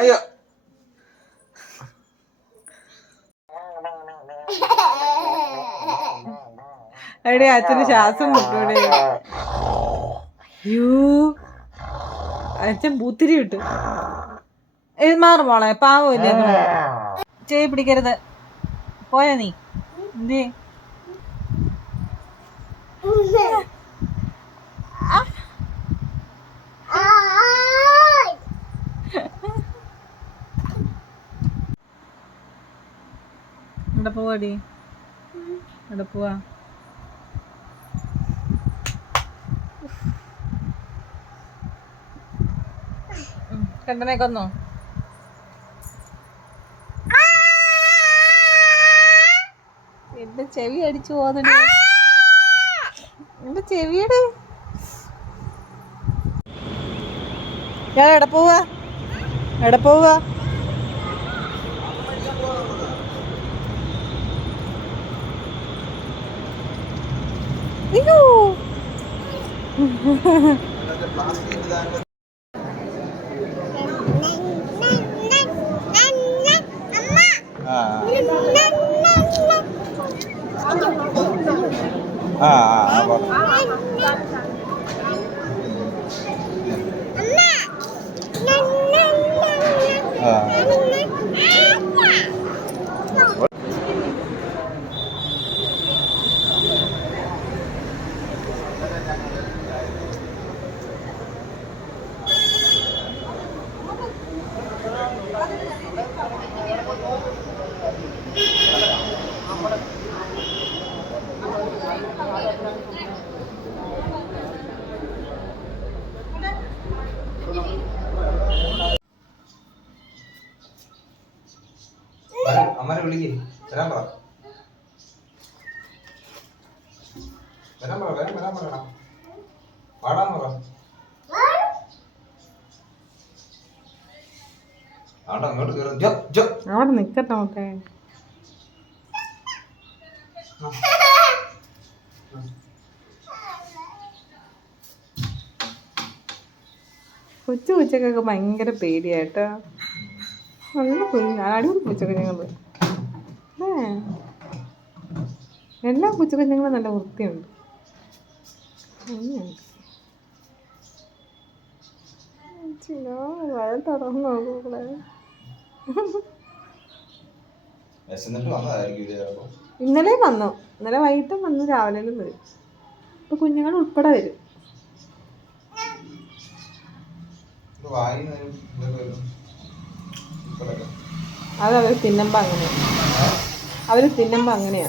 അയ്യോ എടേ അച്ഛന് ശ്വാസം മുട്ടൂടെ? അയ്യോ അച്ഛൻ പൂത്തിരി ഇട്ടു. മാറും മോളെ, പാവമില്ലേ ചെയ് പിടിക്കരുത്. പോയാ നീ എന്തേ? എവിടെ പോവാടി? എവിടെ പോവാ? കണ്ടനെ കൊന്നോ? എന്റെ ചെവി അടിച്ചു പോകുന്നുണ്ട്. എന്റെ ചെവിയുടെ ഞാൻ എവിടെ പോവാ? എവിടെ പോവാ? അയ്യോ അമ്മനെ വിളിക്ക്. വരാൻ പറ. വരാൻ പറയണം. പാടാൻ പറ. ആട്ടോ അങ്ങോട്ട് കയറും. അവിടെ നിക്കട്ടെ മൊത്തേ. കൊച്ചു പൂച്ചക്കൊക്കെ ഭയങ്കര പേടിയാട്ടോ. നല്ല അടിപൊളി പൂച്ചക്കുഞ്ഞുങ്ങൾ. എല്ലാ പൂച്ചക്കുഞ്ഞുങ്ങളും നല്ല വൃത്തിയുണ്ട്. ഇന്നലെ വന്നു, ഇന്നലെ വൈകിട്ടും വന്നു, രാവിലെയും വരും. ഇപ്പൊ കുഞ്ഞുങ്ങൾ ഉൾപ്പെടെ വരും. അത് അവർ തിന്നുമ്പോ അങ്ങനെയാ.